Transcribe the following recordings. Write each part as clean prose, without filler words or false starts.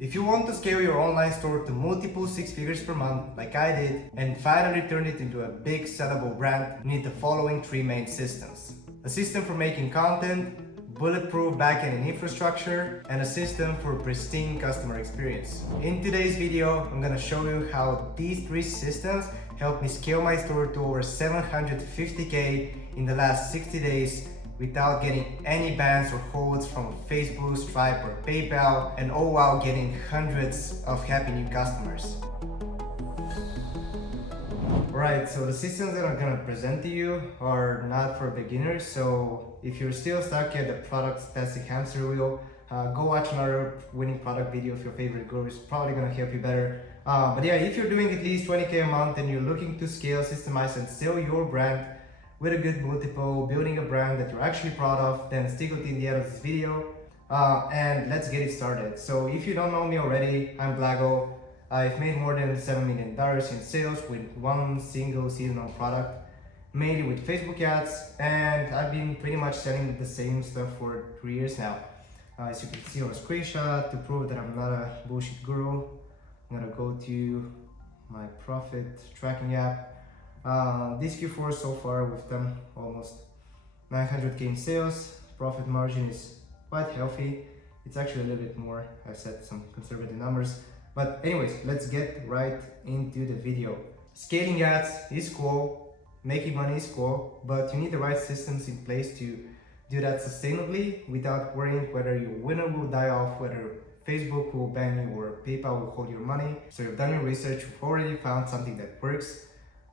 If you want to scale your online store to multiple six figures per month, like I did, and finally turn it into a big sellable brand, you need the following three main systems. A system for making content, bulletproof backend and infrastructure, and a system for pristine customer experience. In today's video, I'm gonna show you how these three systems helped me scale my store to over 750K in the last 60 days without getting any bans or holds from Facebook, Stripe, or PayPal, and all while getting hundreds of happy new customers. Right, so the systems that I'm gonna present to you are not for beginners, so if you're still stuck at the product testing hamster wheel, go watch another winning product video of your favorite guru. It's probably gonna help you better. But yeah, if you're doing at least 20K a month and you're looking to scale, systemize, and sell your brand with a good multiple, building a brand that you're actually proud of, then stick with the end of this video and let's get it started. So if you don't know me already, I'm Blago. I've made more than $7 million in sales with one single seasonal product, mainly with Facebook ads, and I've been pretty much selling the same stuff for 3 years now. As you can see on a screenshot, to prove that I'm not a bullshit guru, I'm gonna go to my profit tracking app. This Q4 so far we've done almost 900K in sales. Profit margin is quite healthy. It's actually a little bit more. I've set some conservative numbers. But anyways, let's get right into the video. Scaling ads is cool, making money is cool, but you need the right systems in place to do that sustainably without worrying whether your winner will die off, whether Facebook will ban you or PayPal will hold your money. So you've done your research, you've already found something that works,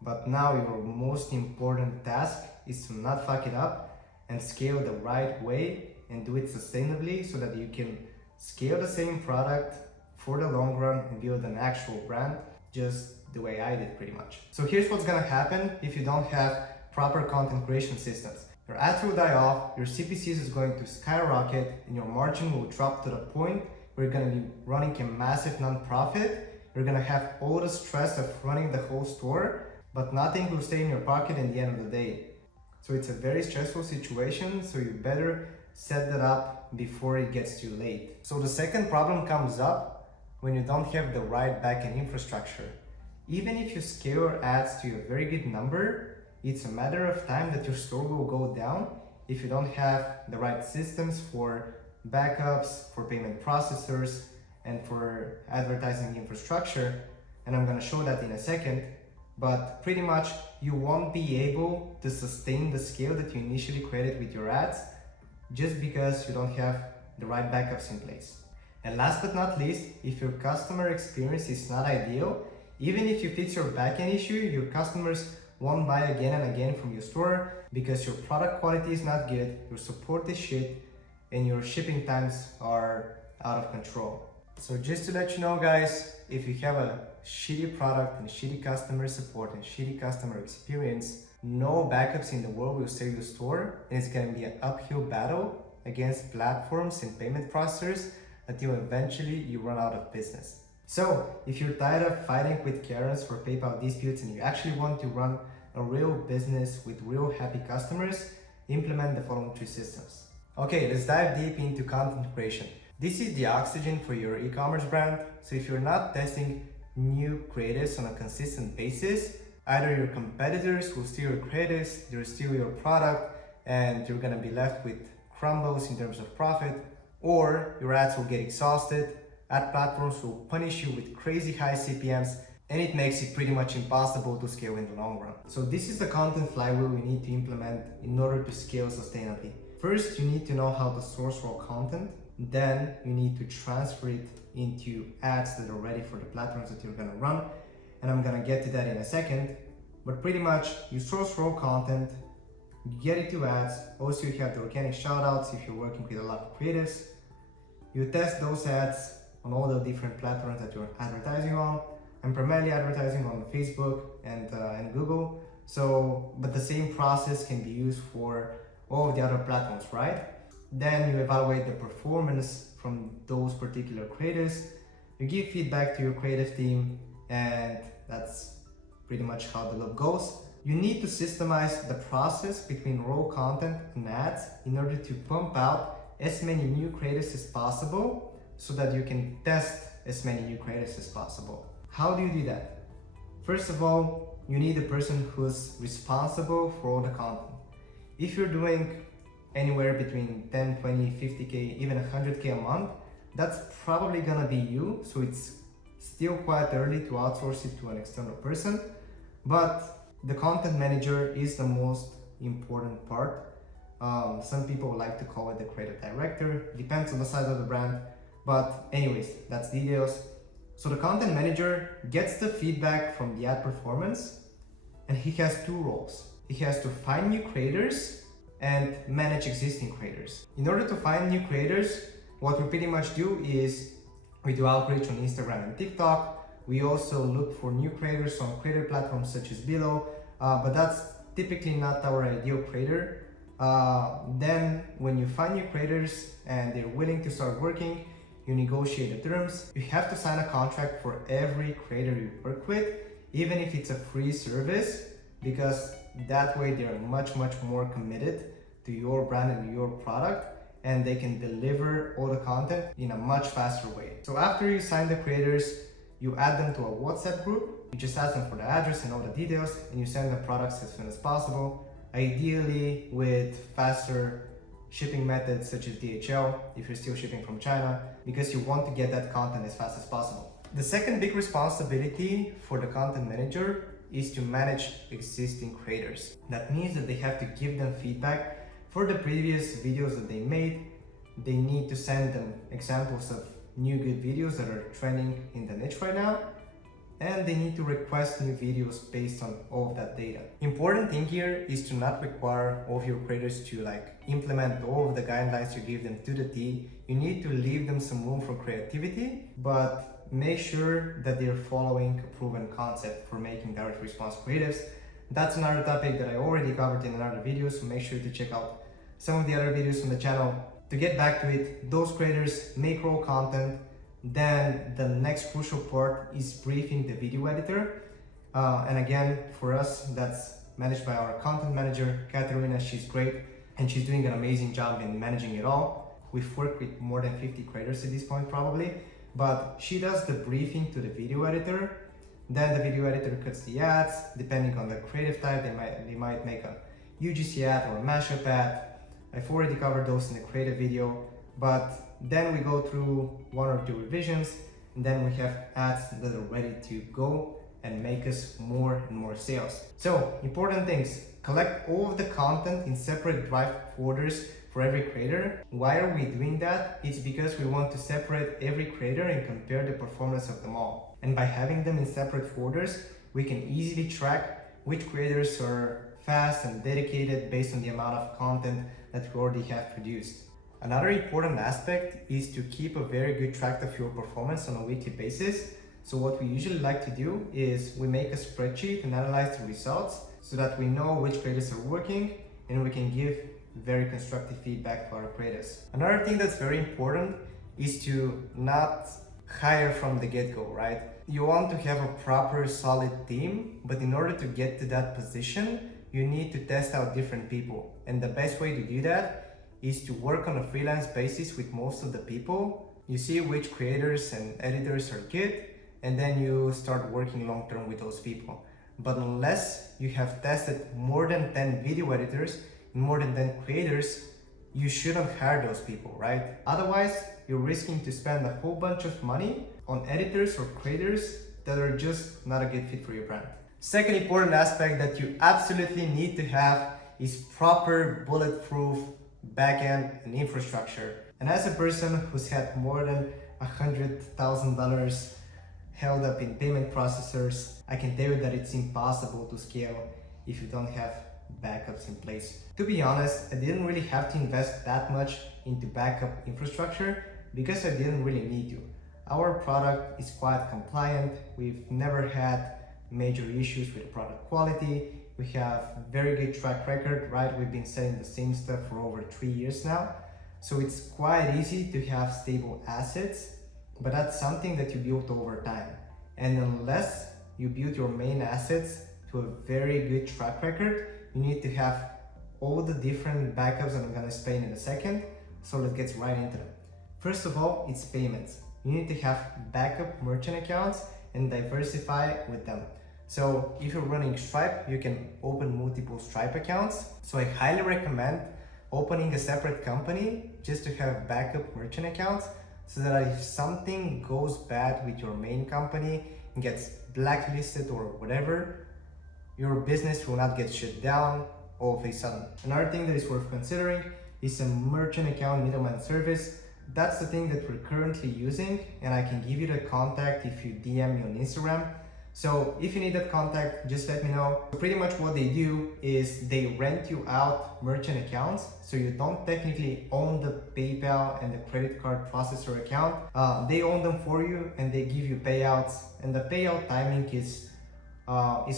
but now your most important task is to not fuck it up and scale the right way and do it sustainably so that you can scale the same product for the long run and build an actual brand just the way I did pretty much. So here's what's gonna happen if you don't have proper content creation systems. Your ads will die off, your CPCs is going to skyrocket, and your margin will drop to the point where you're gonna be running a massive non-profit. You're gonna have all the stress of running the whole store, but nothing will stay in your pocket at the end of the day. So it's a very stressful situation, so you better set that up before it gets too late. So the second problem comes up when you don't have the right backend infrastructure. Even if you scale your ads to a very good number, it's a matter of time that your store will go down if you don't have the right systems for backups, for payment processors, and for advertising infrastructure. And I'm gonna show that in a second. But pretty much you won't be able to sustain the scale that you initially created with your ads just because you don't have the right backups in place. And last but not least, if your customer experience is not ideal, even if you fix your backend issue, your customers won't buy again and again from your store because your product quality is not good, your support is shit, and your shipping times are out of control. So just to let you know guys, if you have a shitty product and shitty customer support and shitty customer experience, no backups in the world will save your store, and it's gonna be an uphill battle against platforms and payment processors until eventually you run out of business. So if you're tired of fighting with Karens for PayPal disputes and you actually want to run a real business with real happy customers, implement the following three systems. Okay, let's dive deep into content creation. This is the oxygen for your e-commerce brand. So if you're not testing new creatives on a consistent basis, either your competitors will steal your creatives, they'll steal your product, and you're gonna be left with crumbles in terms of profit, or your ads will get exhausted, ad platforms will punish you with crazy high CPMs, and it makes it pretty much impossible to scale in the long run. So this is the content flywheel we need to implement in order to scale sustainably. First, you need to know how to source raw content. Then you need to transfer it into ads that are ready for the platforms that you're gonna run. And I'm gonna get to that in a second. But pretty much you source raw content, you get it to ads. Also you have the organic shoutouts if you're working with a lot of creatives. You test those ads on all the different platforms that you're advertising on. I'm primarily advertising on Facebook and Google. But the same process can be used for all of the other platforms, right? Then you evaluate the performance from those particular creatives. You give feedback to your creative team, and that's pretty much how the loop goes. You need to systemize the process between raw content and ads in order to pump out as many new creatives as possible so that you can test as many new creators as possible. How do you do that? First of all, you need a person who's responsible for all the content. If you're doing anywhere between 10, 20, 50K, even 100K a month, that's probably gonna be you. So it's still quite early to outsource it to an external person, but the content manager is the most important part. Some people like to call it the creative director, depends on the size of the brand, but anyways, that's details. So the content manager gets the feedback from the ad performance, and he has two roles. He has to find new creators and manage existing creators. In order to find new creators, what we pretty much do is we do outreach on Instagram and TikTok. We also look for new creators on creator platforms such as Below, but that's typically not our ideal creator. Then when you find new creators and they're willing to start working, you negotiate the terms. You have to sign a contract for every creator you work with, even if it's a free service, because that way they're much more committed to your brand and your product, and they can deliver all the content in a much faster way. So after you sign the creators, you add them to a WhatsApp group. You just ask them for the address and all the details, and you send the products as soon as possible, ideally with faster shipping methods such as DHL if you're still shipping from China, because you want to get that content as fast as possible. The second big responsibility for the content manager is to manage existing creators. That means that they have to give them feedback for the previous videos that they made. They need to send them examples of new good videos that are trending in the niche right now, and they need to request new videos based on all of that data. Important thing here is to not require all of your creators to implement all of the guidelines you give them to the T. You need to leave them some room for creativity, but make sure that they're following a proven concept for making direct response creatives. That's another topic that I already covered in another video, so make sure to check out some of the other videos on the channel. To get back to it, those creators make raw content. Then the next crucial part is briefing the video editor. And again, for us, that's managed by our content manager, Katerina. She's great, and she's doing an amazing job in managing it all. We've worked with more than 50 creators at this point probably, but she does the briefing to the video editor. Then the video editor cuts the ads. Depending on the creative type, they might make a UGC ad or a mashup ad. I've already covered those in the creative video, but then we go through one or two revisions, and then we have ads that are ready to go and make us more and more sales. So important things: collect all of the content in separate drive folders for every creator. Why are we doing that? It's because we want to separate every creator and compare the performance of them all. And by having them in separate folders, we can easily track which creators are fast and dedicated based on the amount of content that we already have produced. Another important aspect is to keep a very good track of your performance on a weekly basis. So what we usually like to do is we make a spreadsheet and analyze the results so that we know which creators are working, and we can give very constructive feedback to our creators. Another thing that's very important is to not hire from the get-go, right? You want to have a proper solid team, but in order to get to that position, you need to test out different people. And the best way to do that is to work on a freelance basis with most of the people. You see which creators and editors are good, and then you start working long-term with those people. But unless you have tested more than 10 video editors and more than 10 creators, you shouldn't hire those people, right? Otherwise, you're risking to spend a whole bunch of money on editors or creators that are just not a good fit for your brand. Second important aspect that you absolutely need to have is proper bulletproof backend and infrastructure. And as a person who's had more than $100,000 held up in payment processors, I can tell you that it's impossible to scale if you don't have backups in place. To be honest, I didn't really have to invest that much into backup infrastructure because I didn't really need to. Our product is quite compliant. We've never had major issues with product quality. We have very good track record, right? We've been selling the same stuff for over 3 years now. So it's quite easy to have stable assets, but that's something that you build over time. And unless you build your main assets to a very good track record, you need to have all the different backups that I'm gonna explain in a second. So let's get right into them. First of all, it's payments. you need to have backup merchant accounts and diversify with them. So if you're running Stripe, you can open multiple Stripe accounts. So I highly recommend opening a separate company just to have backup merchant accounts, so that if something goes bad with your main company and gets blacklisted or whatever, your business will not get shut down all of a sudden. Another thing that is worth considering is a merchant account middleman service. That's the thing that we're currently using, and I can give you the contact if you DM me on Instagram. So if you need that contact, just let me know. Pretty much what they do is they rent you out merchant accounts, so you don't technically own the PayPal and the credit card processor account. They own them for you, and they give you payouts, and the payout timing is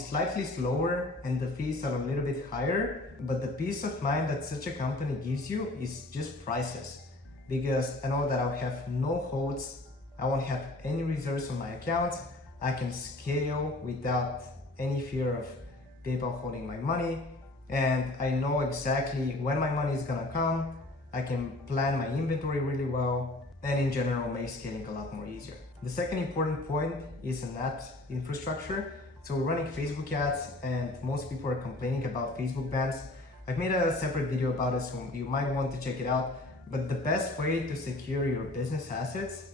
slightly slower and the fees are a little bit higher, but the peace of mind that such a company gives you is just priceless, because I know that I'll have no holds, I won't have any reserves on my accounts, I can scale without any fear of PayPal holding my money, and I know exactly when my money is gonna come. I can plan my inventory really well, and in general make scaling a lot more easier. The second important point is an ad infrastructure. So we're running Facebook ads, and most people are complaining about Facebook bans. I've made a separate video about it, so you might want to check it out. But the best way to secure your business assets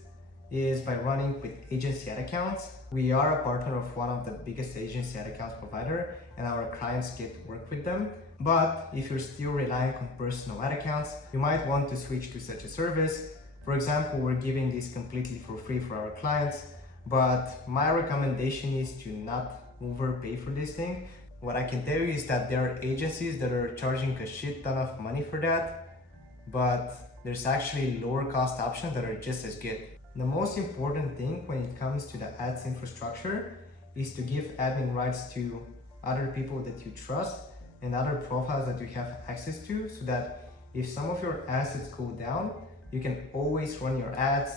is by running with agency ad accounts. We are a partner of one of the biggest agency ad accounts provider, and our clients get work with them. But if you're still relying on personal ad accounts, you might want to switch to such a service. For example, we're giving this completely for free for our clients, but my recommendation is to not overpay for this thing. What I can tell you is that there are agencies that are charging a shit ton of money for that, but there's actually lower cost options that are just as good. The most important thing when it comes to the ads infrastructure is to give admin rights to other people that you trust and other profiles that you have access to, so that if some of your assets go down, you can always run your ads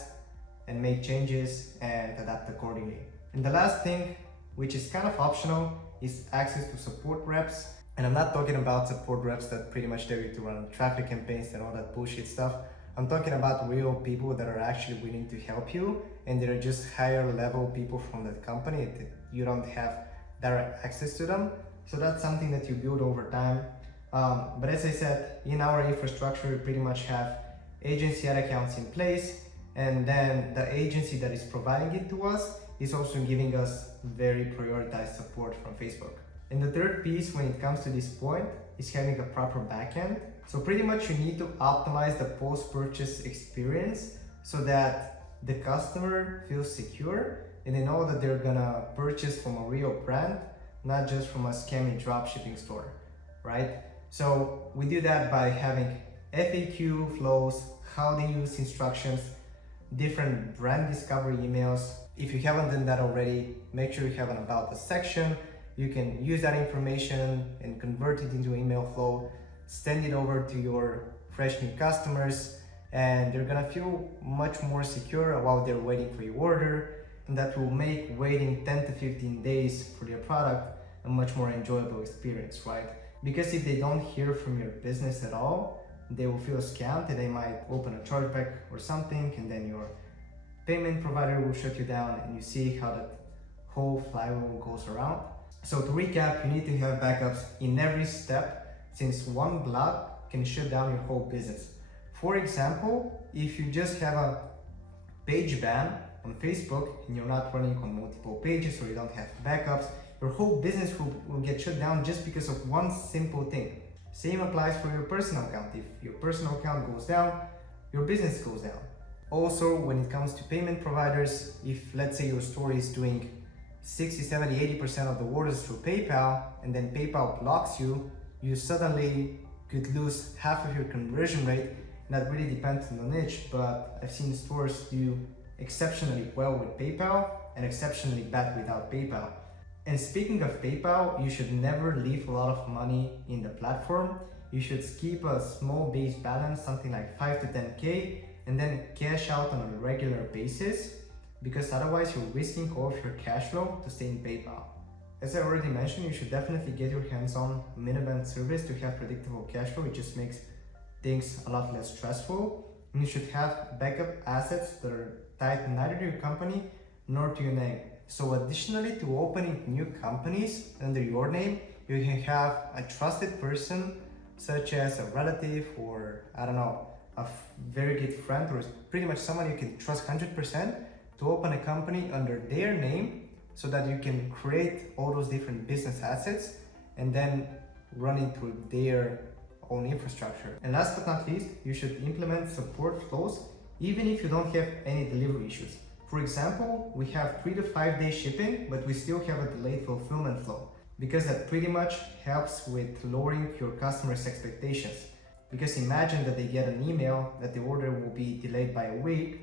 and make changes and adapt accordingly. And the last thing, which is kind of optional, is access to support reps. And I'm not talking about support reps that pretty much tell you to run traffic campaigns and all that bullshit stuff. I'm talking about real people that are actually willing to help you, and they're just higher level people from that company that you don't have direct access to them. So that's something that you build over time. But as I said, in our infrastructure, we pretty much have agency ad accounts in place, and then the agency that is providing it to us is also giving us very prioritized support from Facebook. And the third piece when it comes to this point is having a proper backend. So pretty much you need to optimize the post-purchase experience so that the customer feels secure and they know that they're gonna purchase from a real brand, not just from a scammy dropshipping store, right? So we do that by having FAQ flows, how they use instructions, different brand discovery emails. If you haven't done that already, make sure you have an about us section. You can use that information and convert it into email flow, send it over to your fresh new customers, and they're gonna feel much more secure while they're waiting for your order, and that will make waiting 10 to 15 days for their product a much more enjoyable experience, right? Because if they don't hear from your business at all, they will feel scammed and they might open a chargeback or something, and then your payment provider will shut you down, and you see how that whole flywheel goes around. So to recap, you need to have backups in every step, since one block can shut down your whole business. For example, if you just have a page ban on Facebook and you're not running on multiple pages, or you don't have backups, your whole business will get shut down just because of one simple thing. Same applies for your personal account. If your personal account goes down, your business goes down. Also, when it comes to payment providers, if let's say your store is doing 60, 70, 80% of the orders through PayPal, and then PayPal blocks you, you suddenly could lose half of your conversion rate. And that really depends on the niche, but I've seen stores do exceptionally well with PayPal and exceptionally bad without PayPal. And speaking of PayPal, you should never leave a lot of money in the platform. You should keep a small base balance, something like 5 to 10K, and then cash out on a regular basis, because otherwise you're risking all of your cash flow to stay in PayPal. As I already mentioned, you should definitely get your hands on minimum service to have predictable cash flow. It just makes things a lot less stressful. And you should have backup assets that are tied neither to your company nor to your name. So additionally to opening new companies under your name, you can have a trusted person such as a relative or I don't know, a very good friend or pretty much someone you can trust 100% to open a company under their name so that you can create all those different business assets and then run it through their own infrastructure. And last but not least, you should implement support flows even if you don't have any delivery issues. For example, we have 3 to 5 day shipping, but we still have a delayed fulfillment flow because that pretty much helps with lowering your customers' expectations. Because imagine that they get an email that the order will be delayed by a week,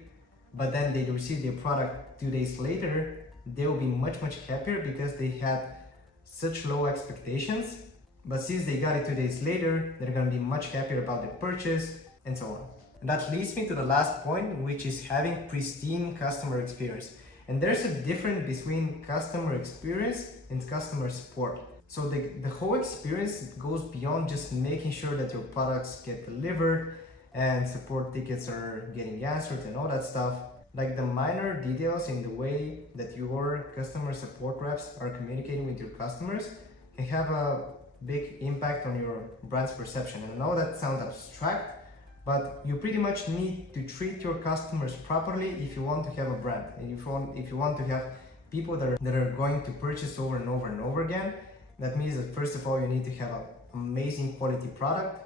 but then they receive their product 2 days later, they will be much happier because they had such low expectations. But since they got it 2 days later, they're gonna be much happier about the purchase and so on. And that leads me to the last point, which is having pristine customer experience. And there's a difference between customer experience and customer support. So the whole experience goes beyond just making sure that your products get delivered and support tickets are getting answered and all that stuff. Like the minor details in the way that your customer support reps are communicating with your customers can have a big impact on your brand's perception. And I know that sounds abstract, but you pretty much need to treat your customers properly if you want to have a brand. And if you want to have people that are going to purchase over and over and over again, that means that first of all, you need to have an amazing quality product.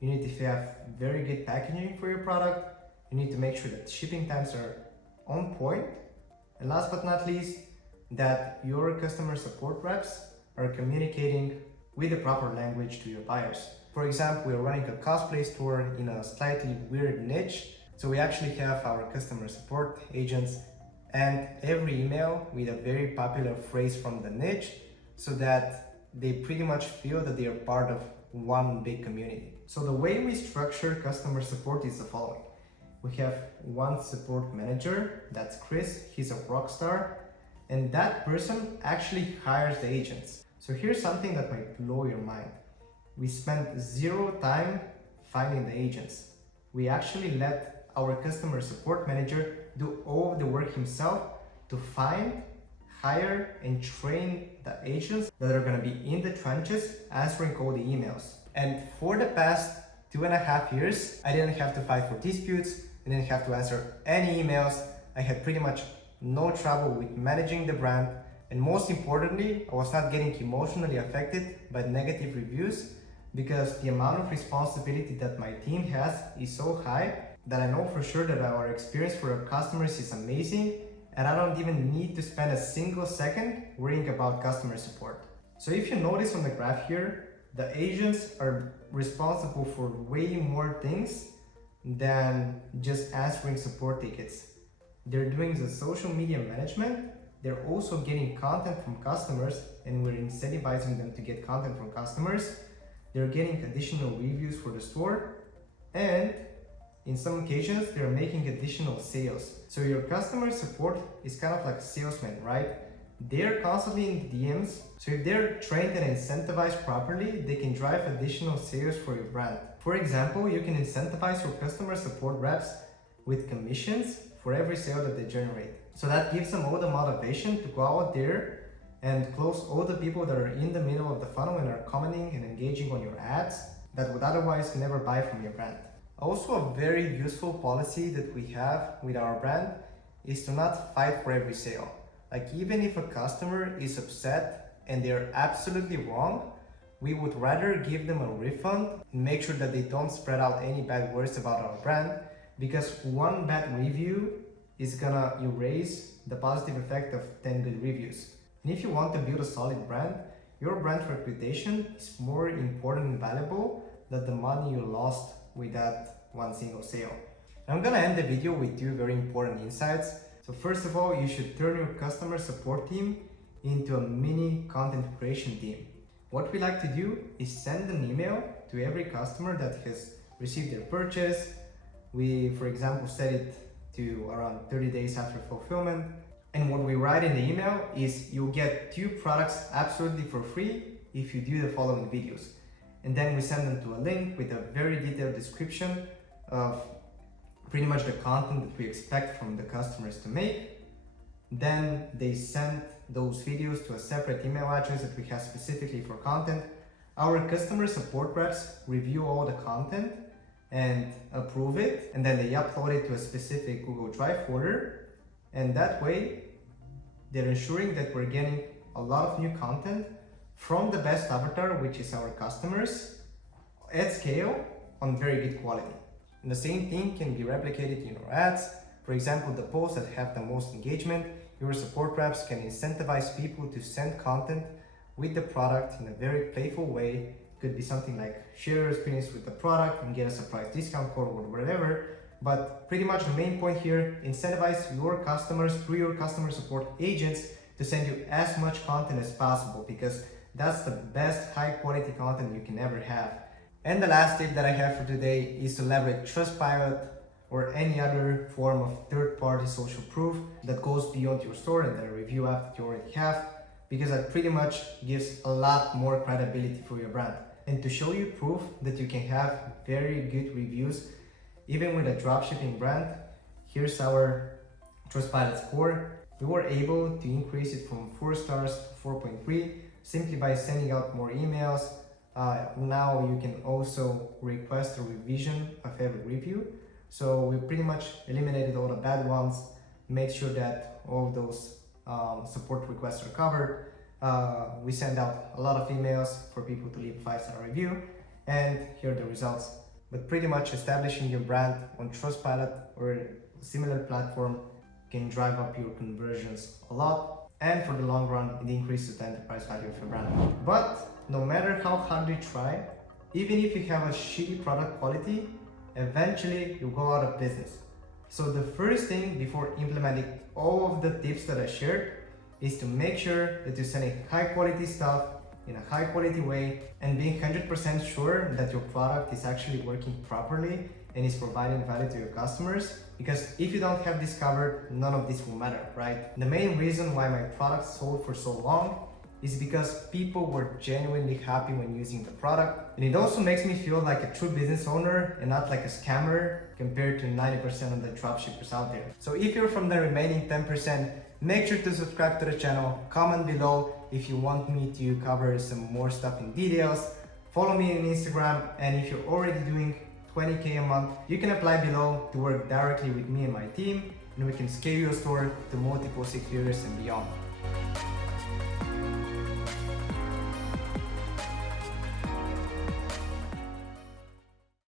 You need to have very good packaging for your product. You need to make sure that shipping times are on point. And last but not least, that your customer support reps are communicating with the proper language to your buyers. For example, we're running a cosplay store in a slightly weird niche. So we actually have our customer support agents and every email with a very popular phrase from the niche so that they pretty much feel that they are part of one big community. So the way we structure customer support is the following. We have one support manager, that's Chris, he's a rock star, and that person actually hires the agents. So here's something that might blow your mind. We spent 0 time finding the agents. We actually let our customer support manager do all of the work himself to find, hire, and train the agents that are gonna be in the trenches answering all the emails. And for the past 2.5 years, I didn't have to fight for disputes, I didn't have to answer any emails, I had pretty much no trouble with managing the brand, and most importantly, I was not getting emotionally affected by negative reviews because the amount of responsibility that my team has is so high that I know for sure that our experience for our customers is amazing and I don't even need to spend a single second worrying about customer support. So if you notice on the graph here, the agents are responsible for way more things than just answering support tickets. They're doing the social media management, they're also getting content from customers and we're incentivizing them to get content from customers. They're getting additional reviews for the store and in some occasions they're making additional sales. So your customer support is kind of like a salesman, right? They're constantly in the DMs. So if they're trained and incentivized properly, they can drive additional sales for your brand. For example, you can incentivize your customer support reps with commissions for every sale that they generate. So that gives them all the motivation to go out there and close all the people that are in the middle of the funnel and are commenting and engaging on your ads that would otherwise never buy from your brand. Also, a very useful policy that we have with our brand is to not fight for every sale. Like even if a customer is upset and they're absolutely wrong, we would rather give them a refund and make sure that they don't spread out any bad words about our brand, because one bad review is gonna erase the positive effect of 10 good reviews. And if you want to build a solid brand, your brand reputation is more important and valuable than the money you lost with that one single sale. And I'm gonna end the video with 2 very important insights. So first of all, you should turn your customer support team into a mini content creation team. What we like to do is send an email to every customer that has received their purchase. We, for example, set it to around 30 days after fulfillment. And what we write in the email is you'll get 2 products absolutely for free if you do the following videos. And then we send them to a link with a very detailed description of pretty much the content that we expect from the customers to make. Then they send those videos to a separate email address that we have specifically for content. Our customer support reps review all the content and approve it, and then they upload it to a specific Google Drive folder. And that way, they're ensuring that we're getting a lot of new content from the best avatar, which is our customers, at scale on very good quality. And the same thing can be replicated in your ads. For example, the posts that have the most engagement, your support reps can incentivize people to send content with the product in a very playful way. Could be something like share your experience with the product and get a surprise discount code or whatever. But pretty much the main point here, incentivize your customers through your customer support agents to send you as much content as possible, because that's the best high quality content you can ever have. And the last tip that I have for today is to leverage Trustpilot or any other form of third-party social proof that goes beyond your store and the review app that you already have, because that pretty much gives a lot more credibility for your brand. And to show you proof that you can have very good reviews even with a dropshipping brand, here's our Trustpilot score. We were able to increase it from 4 stars to 4.3 simply by sending out more emails. Now you can also request a revision of every review. So we pretty much eliminated all the bad ones, made sure that all those support requests are covered. We send out a lot of emails for people to leave a 5-star review, and here are the results. But pretty much establishing your brand on Trustpilot or a similar platform can drive up your conversions a lot, and for the long run it increases the enterprise value of your brand. But no matter how hard you try, even if you have a shitty product quality, eventually you'll go out of business. So the first thing before implementing all of the tips that I shared is to make sure that you're sending high quality stuff in a high quality way and being 100% sure that your product is actually working properly and is providing value to your customers. Because if you don't have this covered, none of this will matter, right? The main reason why my product sold for so long is because people were genuinely happy when using the product. And it also makes me feel like a true business owner and not like a scammer compared to 90% of the dropshippers out there. So if you're from the remaining 10%, make sure to subscribe to the channel, comment below if you want me to cover some more stuff in details, follow me on Instagram, and if you're already doing 20K a month, you can apply below to work directly with me and my team, and we can scale your store to multiple 6 figures and beyond.